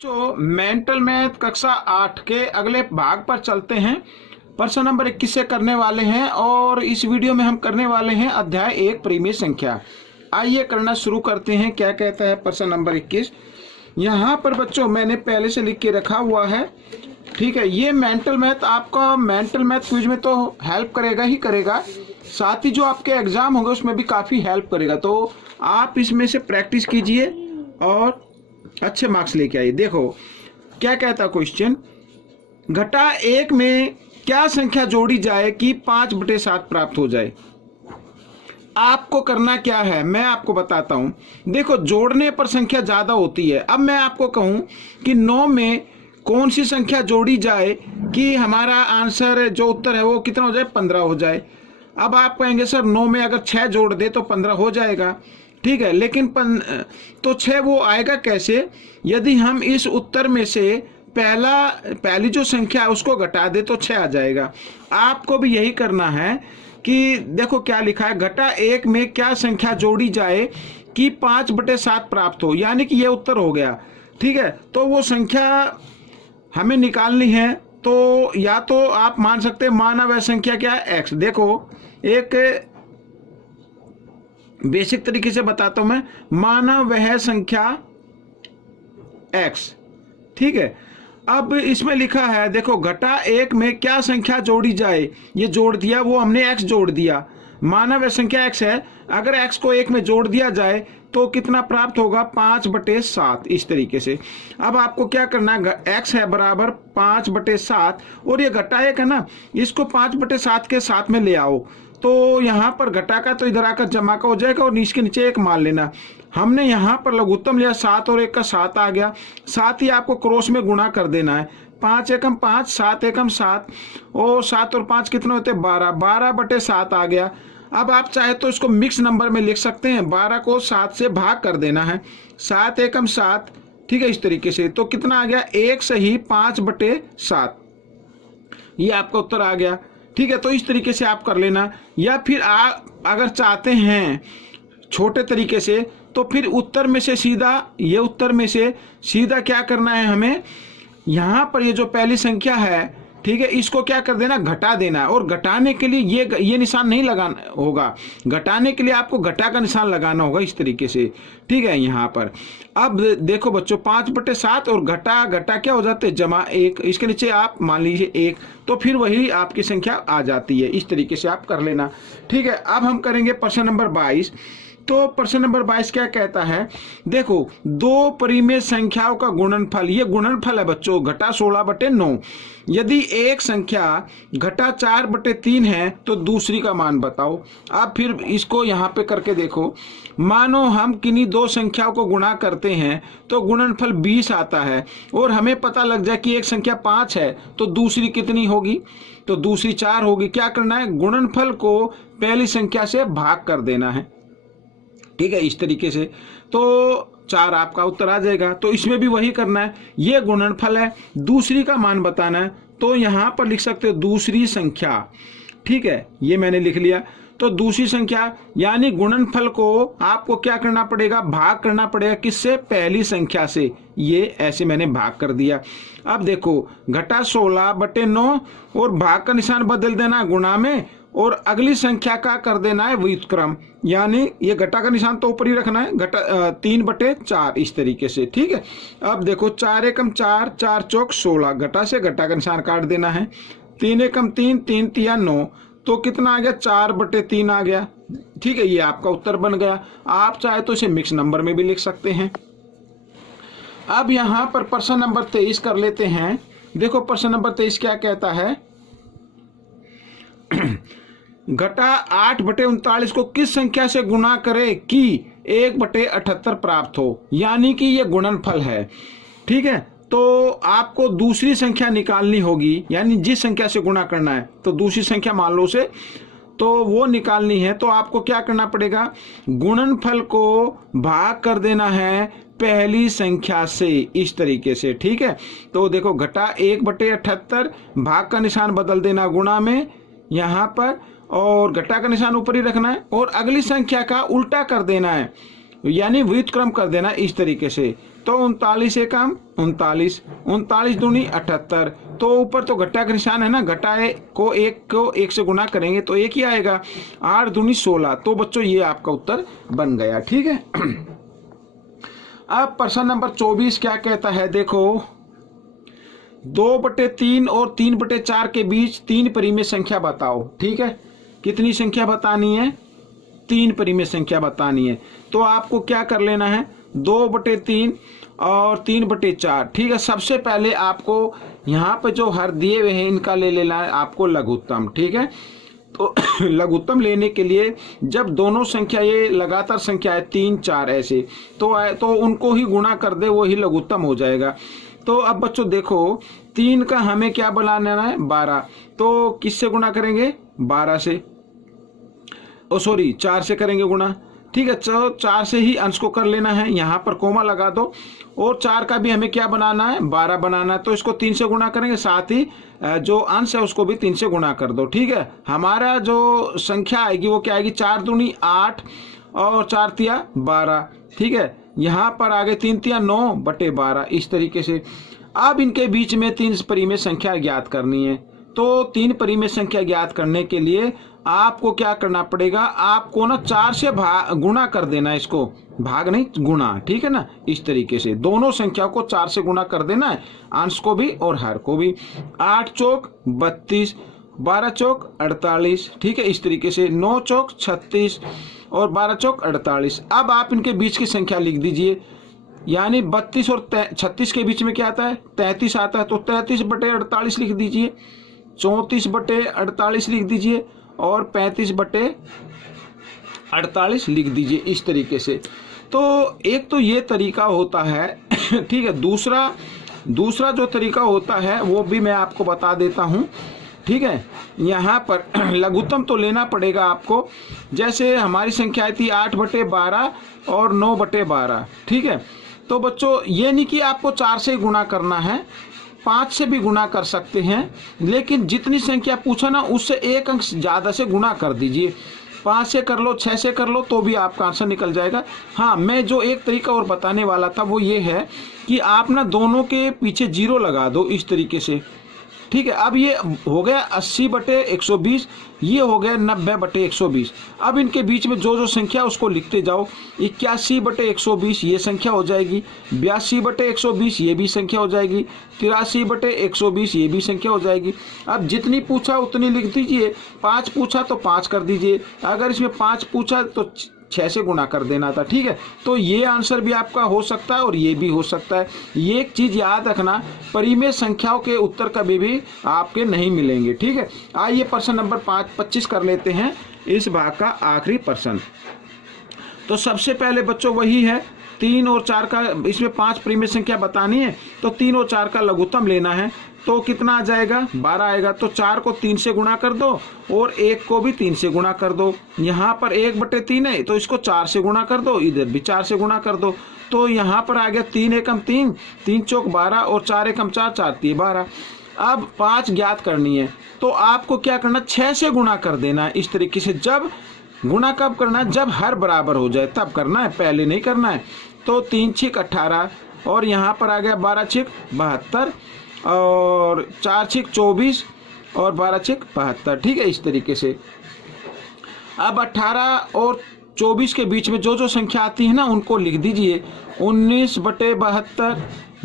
जो mental math कक्षा 8 के अगले भाग पर चलते हैं। प्रश्न नंबर 21 से करने वाले हैं और इस वीडियो में हम करने वाले हैं अध्याय 1 परिमेय संख्या। आइए करना शुरू करते हैं। क्या कहता है प्रश्न नंबर 21। यहाँ पर बच्चों मैंने पहले से लिख के रखा हुआ है, ठीक है। ये मेंटल मैथ आपका मेंटल मैथ क्विज में तो हेल्प करेगा ही करेगा, साथ ही जो आपके एग्जाम होंगे उसमें भी काफ़ी हेल्प करेगा। तो आप इसमें से प्रैक्टिस कीजिए और अच्छे मार्क्स लेके आइए। देखो क्या कहता है क्वेश्चन, घटा 1 में क्या संख्या जोड़ी जाए कि 5/7 प्राप्त हो जाए। आपको करना क्या है मैं आपको बताता हूं। देखो जोड़ने पर संख्या ज्यादा होती है। अब मैं आपको कहूं कि 9 में कौन सी संख्या जोड़ी जाए कि हमारा आंसर जो उत्तर है वो कितना हो जाए, 15 हो जाए। अब आप कहेंगे सर 9 में अगर 6 जोड़ दे तो 15 हो जाएगा, ठीक है, लेकिन तो 6 वो आएगा कैसे? यदि हम इस उत्तर में से पहली जो संख्या है उसको घटा दे तो 6 आ जाएगा। आपको भी यही करना है कि देखो क्या लिखा है, घटा 1 में क्या संख्या जोड़ी जाए कि 5/7 प्राप्त हो, यानी कि ये उत्तर हो गया, ठीक है। तो वो संख्या हमें निकालनी है, तो या तो आप मान सकते हैं माना वह संख्या क्या है, x। देखो एक बेसिक तरीके से बताता हूं मैं, माना वह संख्या x, ठीक है। अब इसमें लिखा है देखो घटा 1 में क्या संख्या जोड़ी जाए, ये जोड़ दिया, वो हमने x जोड़ दिया, माना वह संख्या x है। अगर x को 1 में जोड़ दिया जाए तो कितना प्राप्त होगा, 5/7, इस तरीके से। अब आपको क्या करना है, x है बराबर 5/7 और ये घटा 1 है ना, इसको 5/7 के साथ में ले आओ। तो यहाँ पर घटा का तो इधर आकर जमा का हो जाएगा और इसके नीचे 1 मान लेना। हमने यहाँ पर लघुत्तम लिया, 7 और 1 का 7 आ गया। साथ ही आपको क्रॉस में गुणा कर देना है, 5 एकम 5, 7 एकम 7 और 7 और 5 कितने होते हैं, 12, 12/7 आ गया। अब आप चाहे तो इसको मिक्स नंबर में लिख सकते हैं, 12 को 7 से भाग कर देना है, 7 एकम 7, ठीक है, इस तरीके से। तो कितना आ गया, 1 सही 5/7, ये आपका उत्तर आ गया, ठीक है। तो इस तरीके से आप कर लेना। या फिर आप अगर चाहते हैं छोटे तरीके से तो फिर उत्तर में से सीधा, ये उत्तर में से सीधा क्या करना है हमें, यहाँ पर ये जो पहली संख्या है, ठीक है, इसको क्या कर देना, घटा देना है। और घटाने के लिए ये निशान नहीं लगाना होगा, घटाने के लिए आपको घटा का निशान लगाना होगा, इस तरीके से, ठीक है। यहाँ पर अब देखो बच्चों 5/7 और घटा क्या हो जाते हैं, जमा 1, इसके नीचे आप मान लीजिए 1, तो फिर वही आपकी संख्या आ जाती है। इस तरीके से आप कर लेना, ठीक है। अब हम करेंगे प्रश्न नंबर 22। तो प्रश्न नंबर 22 क्या कहता है, देखो दो परिमेय संख्याओं का गुणनफल, ये गुणनफल है बच्चों, घटा 16/9। यदि एक संख्या घटा 4/3 है तो दूसरी का मान बताओ। आप फिर इसको यहाँ पे करके देखो, मानो हम किन्हीं दो संख्याओं को गुणा करते हैं तो गुणनफल 20 आता है और हमें पता लग जाए कि एक संख्या 5 है तो दूसरी कितनी होगी, तो दूसरी 4 होगी। क्या करना है, गुणनफल को पहली संख्या से भाग कर देना है, ठीक है, इस तरीके से। तो 4 आपका उत्तर आ जाएगा। तो इसमें भी वही करना है, ये गुणनफल है, दूसरी का मान बताना है। तो यहाँ पर लिख सकते हो दूसरी संख्या, ठीक है, ये मैंने लिख लिया। तो दूसरी संख्या यानी गुणनफल को आपको क्या करना पड़ेगा, भाग करना पड़ेगा, किससे, पहली संख्या से। ये ऐसे मैंने भाग कर दिया। अब देखो घटा 16/9 और भाग का निशान बदल देना गुणा में और अगली संख्या का कर देना है व्युत्क्रम, यानी ये घटा का निशान तो ऊपर ही रखना है, घटा 3/4, इस तरीके से, ठीक है। अब देखो 4 एकम 4, 4 चौक 16, घटा से घटा का निशान काट देना है, 3 एकम 3, 3 तिया 9, तो कितना आ गया, 4/3 आ गया, ठीक है। ये आपका उत्तर बन गया। आप चाहे तो इसे मिक्स नंबर में भी लिख सकते हैं। अब यहाँ पर प्रश्न नंबर 23 कर लेते हैं। देखो प्रश्न नंबर 23 क्या कहता है, घटा 8/39 को किस संख्या से गुणा करे कि 1/78 प्राप्त हो, यानी कि ये गुणनफल है, ठीक है। तो आपको दूसरी संख्या निकालनी होगी, यानी जिस संख्या से गुणा करना है, तो दूसरी संख्या मान लो से, तो वो निकालनी है। तो आपको क्या करना पड़ेगा, गुणनफल को भाग कर देना है पहली संख्या से, इस तरीके से, ठीक है। तो देखो घटा 1/78, भाग का निशान बदल देना गुणा में यहाँ पर, और घटा का निशान ऊपर ही रखना है और अगली संख्या का उल्टा कर देना है, यानी व्युत्क्रम कर देना इस तरीके से। तो 39 एकम 39, 39 दूनी 78। तो ऊपर तो घटा का निशान है ना, घटा को एक से गुना करेंगे तो एक ही आएगा। 8 दूनी 16। तो बच्चों ये आपका उत्तर बन गया। ठीक है। अब प्रश्न नंबर 24 क्या कहता है, देखो 2/3 और 3/4 के बीच 3 परिमेय संख्या बताओ। ठीक है, कितनी संख्या बतानी है? 3 परिमेय संख्या बतानी है। तो आपको क्या कर लेना है, 2/3 और 3/4। ठीक है, सबसे पहले आपको यहाँ पे जो हर दिए हुए हैं इनका ले लेना है आपको लघुत्तम। ठीक है, तो लघुत्तम लेने के लिए जब दोनों संख्या ये लगातार संख्या है 3 4 ऐसे तो उनको ही गुणा कर दे, वो ही लघुत्तम हो जाएगा। तो अब बच्चों देखो 3 का हमें क्या बनाना है, 12। तो किससे गुणा करेंगे, 12 से, 4 से करेंगे गुणा। ठीक है, चलो 4 से ही अंश को कर लेना है, यहाँ पर कोमा लगा दो। और 4 का भी हमें क्या बनाना है, 12 बनाना है। तो इसको 3 से गुणा करेंगे, साथ ही जो अंश है उसको भी 3 से गुणा कर दो। ठीक है, हमारा जो संख्या आएगी वो क्या आएगी, 4 दूनी 8 और 4 तिया 12। ठीक है, यहाँ पर आगे 3 तिया 9/12 इस तरीके से। अब इनके बीच में 3 परिमेय संख्या ज्ञात करनी है। तो 3 परिमेय संख्या ज्ञात करने के लिए आपको क्या करना पड़ेगा, आपको ना 4 से गुणा कर देना है, इसको भाग नहीं गुणा। ठीक है ना, इस तरीके से दोनों संख्या को 4 से गुणा कर देना है, अंश को भी और हर को भी। 8 चौक 32, 12 चौक 48। ठीक है, इस तरीके से 9 चौक 36 और 12 चौक 48। अब आप इनके बीच की संख्या लिख दीजिए, यानी 32 और 36 के बीच में क्या आता है, 33 आता है। तो 33/48 लिख दीजिए, 34/48 लिख दीजिए और 35/48 लिख दीजिए इस तरीके से। तो एक तो ये तरीका होता है। ठीक है, दूसरा जो तरीका होता है वो भी मैं आपको बता देता हूँ। ठीक है, यहाँ पर लघुत्तम तो लेना पड़ेगा आपको। जैसे हमारी संख्या थी 8/12 और 9/12। ठीक है, तो बच्चों ये नहीं कि आपको 4 से गुणा करना है, 5 से भी गुणा कर सकते हैं, लेकिन जितनी संख्या पूछा ना उससे एक अंक ज़्यादा से गुणा कर दीजिए। 5 से कर लो, 6 से कर लो, तो भी आपका आंसर निकल जाएगा। हाँ, मैं जो एक तरीका और बताने वाला था वो ये है कि आप ना दोनों के पीछे 0 लगा दो इस तरीके से। ठीक है, अब ये हो गया 80/120, ये हो गया 90/120। अब इनके बीच में जो संख्या उसको लिखते जाओ। 81/120 ये संख्या हो जाएगी, 82/120 ये भी संख्या हो जाएगी, 83/120 ये भी संख्या हो जाएगी। अब जितनी पूछा उतनी लिख दीजिए। 5 पूछा तो 5 कर दीजिए, अगर इसमें 5 पूछा तो 6 से गुणा कर देना था। ठीक है, तो ये आंसर भी आपका हो सकता है और ये भी हो सकता है। ये एक चीज याद रखना, परिमेय संख्याओं के उत्तर कभी भी आपके नहीं मिलेंगे। ठीक है, आइए प्रश्न नंबर 25 कर लेते हैं, इस भाग का आखिरी प्रश्न। तो सबसे पहले बच्चों वही है, 3 और 4 का, इसमें 5 परिमेय संख्या बतानी है तो 3 और 4 का लघुत्तम लेना है। तो कितना आ जाएगा, 12 आएगा। तो 4 को 3 से गुणा कर दो और 1 को भी 3 से गुणा कर दो। यहाँ पर 1/3 है तो इसको 4 से गुणा कर दो, इधर भी 4 से गुणा कर दो। तो यहाँ पर आ गया 3 एकम 3, 3 चौक 12 और 4 एकम 4, 4 तिया 12। अब 5 ज्ञात करनी है तो आपको क्या करना, 6 से गुणा कर देना है इस तरीके से। जब गुणा कब करना है, जब हर बराबर हो जाए तब करना है, पहले नहीं करना है। तो 3 छिक 18 और यहाँ पर आ गया 12 छिक 72 और 4 छिक 24 और 12 छिक 72। ठीक है, इस तरीके से। अब 18 और 24 के बीच में जो संख्या आती है ना उनको लिख दीजिए। 19/72,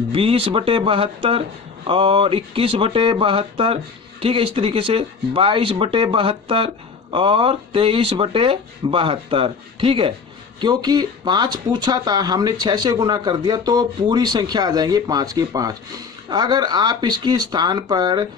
20/72 और 21/72। ठीक है, इस तरीके से 22/72 और 23/72। ठीक है, क्योंकि 5 पूछा था, हमने 6 से गुणा कर दिया तो पूरी संख्या आ जाएंगी 5 की 5। अगर आप इसकी स्थान पर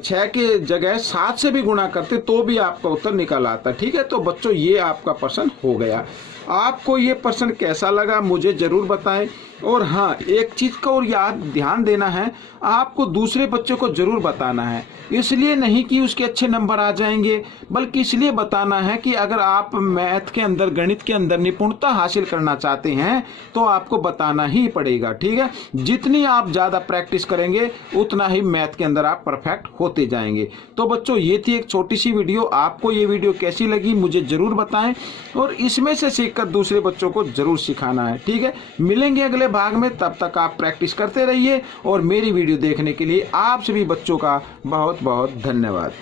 6 के जगह 7 से भी गुणा करते तो भी आपका उत्तर निकल आता। ठीक है, तो बच्चों ये आपका प्रश्न हो गया। आपको ये प्रश्न कैसा लगा मुझे ज़रूर बताएं। और हाँ, एक चीज का और याद ध्यान देना है, आपको दूसरे बच्चों को जरूर बताना है। इसलिए नहीं कि उसके अच्छे नंबर आ जाएंगे, बल्कि इसलिए बताना है कि अगर आप मैथ के अंदर, गणित के अंदर निपुणता हासिल करना चाहते हैं तो आपको बताना ही पड़ेगा। ठीक है, जितनी आप ज्यादा प्रैक्टिस करेंगे उतना ही मैथ के अंदर आप परफेक्ट होते जाएंगे। तो बच्चों, ये थी एक छोटी सी वीडियो। आपको ये वीडियो कैसी लगी मुझे जरूर बताएं, और इसमें से सीखकर दूसरे बच्चों को जरूर सिखाना है। ठीक है, मिलेंगे अगले भाग में, तब तक आप प्रैक्टिस करते रहिए। और मेरी वीडियो देखने के लिए आप सभी बच्चों का बहुत बहुत धन्यवाद।